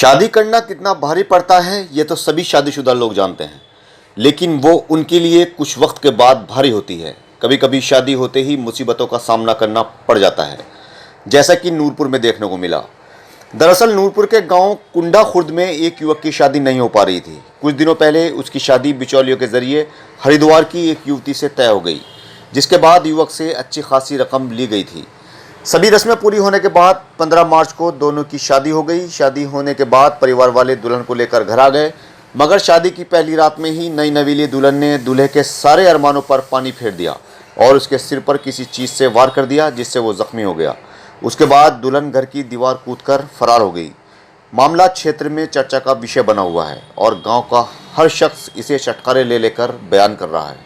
शादी करना कितना भारी पड़ता है ये तो सभी शादीशुदा लोग जानते हैं, लेकिन वो उनके लिए कुछ वक्त के बाद भारी होती है। कभी कभी शादी होते ही मुसीबतों का सामना करना पड़ जाता है, जैसा कि नूरपुर में देखने को मिला। दरअसल नूरपुर के गांव कुंडा खुर्द में एक युवक की शादी नहीं हो पा रही थी। कुछ दिनों पहले उसकी शादी बिचौलियों के जरिए हरिद्वार की एक युवती से तय हो गई, जिसके बाद युवक से अच्छी खासी रकम ली गई थी। सभी रस्में पूरी होने के बाद 15 मार्च को दोनों की शादी हो गई। शादी होने के बाद परिवार वाले दुल्हन को लेकर घर आ गए, मगर शादी की पहली रात में ही नई नवीली दुल्हन ने दूल्हे के सारे अरमानों पर पानी फेर दिया और उसके सिर पर किसी चीज़ से वार कर दिया, जिससे वो जख्मी हो गया। उसके बाद दुल्हन घर की दीवार कूदकर फरार हो गई। मामला क्षेत्र में चर्चा का विषय बना हुआ है और गांव का हर शख्स इसे चटकारे ले लेकर बयान कर रहा है।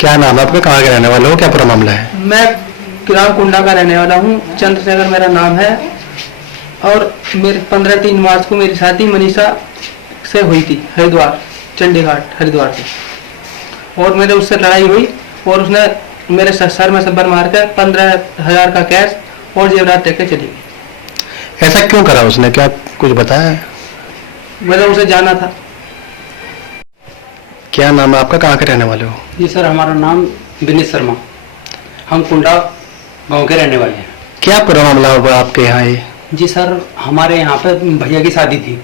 क्या नाम है आपका, कहाँ के रहने वाले हो, क्या पूरा मामला है? मैं ग्राम कुंडा का रहने वाला हूँ, चंद्रशेखर मेरा नाम है। और मेरे 15 मार्च को मेरी शादी मनीषा से हुई थी, हरिद्वार, चंडीगढ़ हरिद्वार से। और मेरे उससे लड़ाई हुई और उसने मेरे सर में सब्बर मार कर 15,000 का कैश और जेवरात लेके चली गई। ऐसा क्यों करा उसने, क्या कुछ बताया? मैंने उसे जाना था। क्या नाम है आपका, कहाँ के रहने वाले हो? जी सर, हमारा नाम विनीत शर्मा, हम कुंडा गांव के रहने वाले हैं। क्या पूरा मामला हुआ आपके यहाँ ये? जी सर, हमारे यहाँ पे भैया की शादी थी।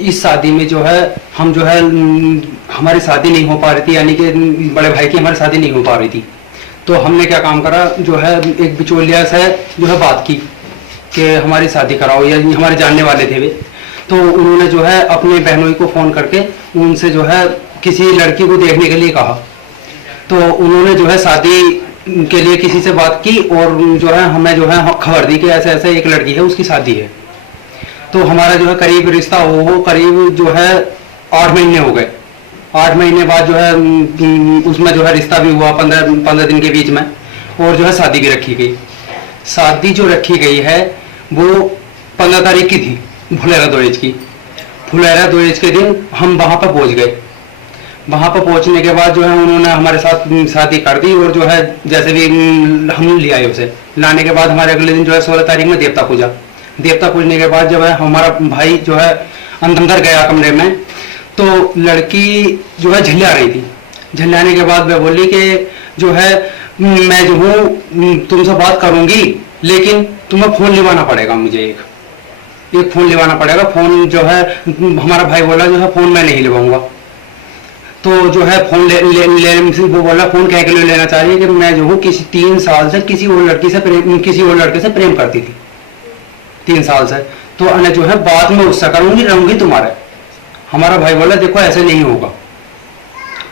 इस शादी में जो है हम जो है हमारी शादी नहीं हो पा रही थी, यानी कि बड़े भाई की हमारी शादी नहीं हो पा रही थी। तो हमने क्या काम करा, जो है एक बिचौलिया से जो है बात की कि हमारी शादी कराओ, या हमारे जानने वाले थे वे। तो उन्होंने जो है अपने बहनोई को फ़ोन करके उनसे जो है किसी लड़की को देखने के लिए कहा। तो उन्होंने जो है शादी के लिए किसी से बात की और जो है हमें जो है खबर दी कि ऐसे ऐसे एक लड़की है, उसकी शादी है। तो हमारा जो है करीब रिश्ता हो करीब जो है 8 महीने हो गए। 8 महीने बाद जो है उसमें जो है रिश्ता भी हुआ 15 दिन के बीच में, और जो है शादी भी रखी गई। शादी जो रखी गई है वो 15 तारीख की थी, फुलेरा दोएज की। फुलेरा दोएज के दिन हम वहाँ पर पहुँच गए। वहाँ पर पहुँचने के बाद जो है उन्होंने हमारे साथ शादी कर दी और जो है जैसे भी हम ले आए उसे। लाने के बाद हमारे अगले दिन जो है 16 तारीख में देवता पूजा। देवता पूजने के बाद जब है हमारा भाई जो है अंदर गया कमरे में, तो लड़की जो है झल्ला रही थी। झल्लाने के बाद वह बोली कि जो है मैं जो हूँ तुमसे बात करूँगी, लेकिन तुम्हें फ़ोन लिवाना पड़ेगा, मुझे एक फ़ोन लिवाना पड़ेगा। फ़ोन जो है हमारा भाई बोला जो है फ़ोन मैं नहीं लिवाऊंगा। तो जो है फोन वो बोला फ़ोन कह के लेना चाहिए कि मैं जो हूँ किसी 3 साल से किसी और लड़के से प्रेम करती थी, 3 साल से। तो अने जो है बाद में उससे करूंगी, रहूंगी तुम्हारे। हमारा भाई बोला देखो ऐसे नहीं होगा।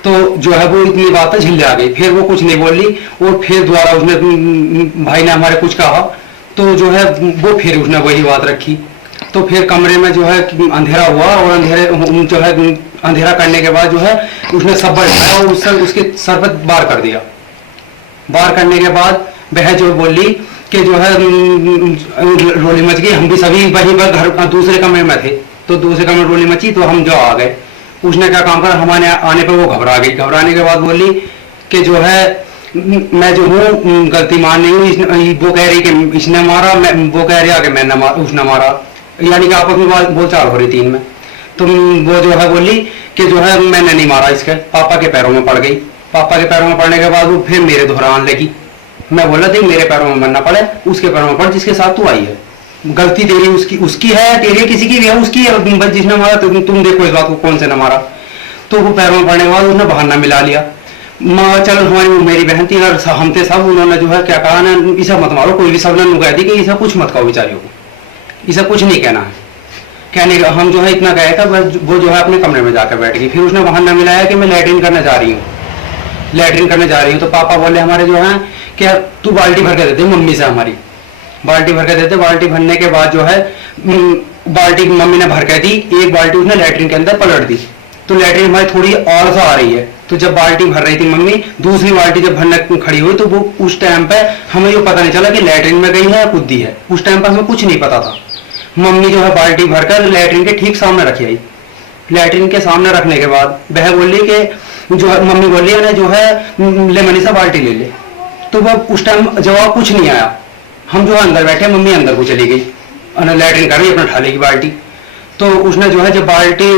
तो जो है वो इतनी बातें झिल्ले आ गई, फिर वो कुछ नहीं बोली। और फिर दोबारा उसने भाई ने हमारे कुछ कहा, तो जो है वो फिर उसने वही बात रखी। तो फिर कमरे में जो है अंधेरा हुआ और अंधेरे जो है अंधेरा करने के बाद जो है उसने सब्बर उठाया और उससे उसके सर पर वार कर दिया। वार करने के बाद वह जो बोली कि जो है रोली मच गई। हम भी सभी वहीं पर घर दूसरे कमरे में थे, तो दूसरे कमरे में रोली मची, तो हम जो आ गए। उसने क्या काम करा, हमारे आने पर वो घबरा गई। घबराने के बाद बोली कि जो है मैं जो हूँ गलती मान नहीं हूँ। वो कह रही कि इसने मारा, वो कह रहा कि मैंने उसने मारा, यानी कि आपस में बोलचाल हो रही थी इनमें। तो वो जो है बोली कि जो है मैंने नहीं मारा, इसके पापा के पैरों में पड़ गई। पापा के पैरों में पड़ने के बाद वो फिर मेरे दोहराने लगी। मैं बोला देख मेरे पैरों में मरना पड़े, उसके पैरों में पड़ जिसके साथ तू आई है। गलती तेरी उसकी है, तेरी किसी की भी है, उसकी है। जिसने मारा तुम देखो इस बात को कौन से ने मारा। तो वो पैरों में पड़ने के बाद उसने बहाना मिला लिया। माँ चल हमारी मेरी बहन थी और हम थे सब। उन्होंने जो है क्या कहा ना, इसे मत मारो, कोई भी सब ने कह दी कि इसे कुछ मत कहो बेचारियों को, इसे कुछ नहीं कहना है। कहने का हम जो है इतना कहे था, वो जो है अपने कमरे में जाकर बैठ गई। फिर उसने बहाना मिलाया कि मैं लैट्रिन करने जा रही हूँ, लैट्रिन करने जा रही हूँ। तो पापा बोले हमारे जो है कि तू बाल्टी भर के देते, मम्मी से हमारी बाल्टी भर के देते। बाल्टी भरने के बाद जो है बाल्टी मम्मी ने भर के दी, एक बाल्टी उसने लैट्रिन के अंदर पलट दी। तो लैट्रिन हमारी थोड़ी और सा आ रही है। तो जब बाल्टी भर रही थी मम्मी, दूसरी बाल्टी जब भरने खड़ी हुई, तो वो उस टाइम पे हमें ये पता नहीं चला कि लैट्रिन में गई है या कूदी है। उस टाइम पर हमें कुछ नहीं पता था। मम्मी जो है बाल्टी भरकर लैट्रिन के ठीक सामने रखी आई। लैट्रिन के सामने रखने के बाद वह बोली कि जो है मम्मी बोली ना जो है ले मनीषा बाल्टी ले ले। तो वह उस टाइम जवाब कुछ नहीं आया। हम जो है अंदर बैठे, मम्मी अंदर को चली गई, लैट्रिन कर रही अपना ठाले की बाल्टी। तो उसने जो है जब बाल्टी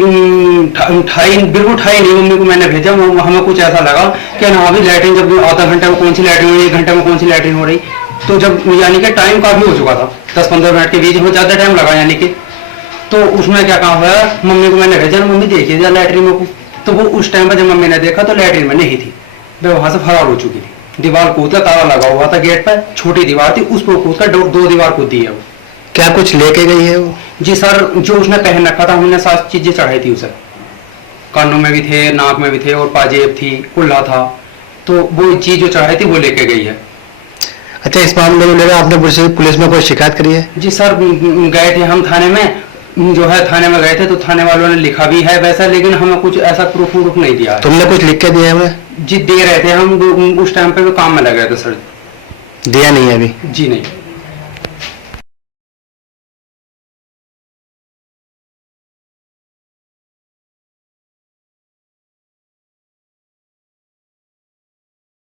ठाई बिल्कुल ठाई नहीं, मम्मी को मैंने भेजा, हमें कुछ ऐसा लगा कि ना अभी लैट्रिन जब आधा घंटे में कौन सी लैट्रिन हो रही, 1 घंटे में कौन सी लैट्रिन हो रही। तो जब यानी कि टाइम काफी हो चुका था, 10-15 मिनट के बीच में ज्यादा टाइम लगा यानी कि। तो उसमें क्या काम हुआ, मम्मी को मैंने भेजा, मम्मी देखिए जा लैट्रिन में को। तो वो उस टाइम पर जब मम्मी ने देखा तो लैट्रिन में नहीं थी, वह वहां से फरार हो चुकी थी। दीवार कूद का ताला लगा हुआ था गेट पर, छोटी दीवार थी, उस पर कूद कर 2 दीवार कूद दी है वो। क्या कुछ लेके गई है वो? जी सर, जो उसने पहन रखा था हमने 7 चीजें चढ़ाई थी उसे, कानों में भी थे, नाक में भी थे, और पाजेब थी, कुल्ला था। तो वो चीज जो चढ़ाई थी वो लेके गई है। अच्छा, इस मामले में लेकर आपने पुलिस में कोई शिकायत करी है? जी सर, गए थे हम थाने में, जो है थाने में गए थे, तो थाने वालों ने लिखा भी है वैसा, लेकिन हमें कुछ ऐसा प्रूफ नहीं दिया है। तुमने कुछ लिख के दिया है हमें? जी दे रहे थे हम, उस टाइम पे काम में लग रहे थे सर। दिया नहीं है अभी? जी नहीं।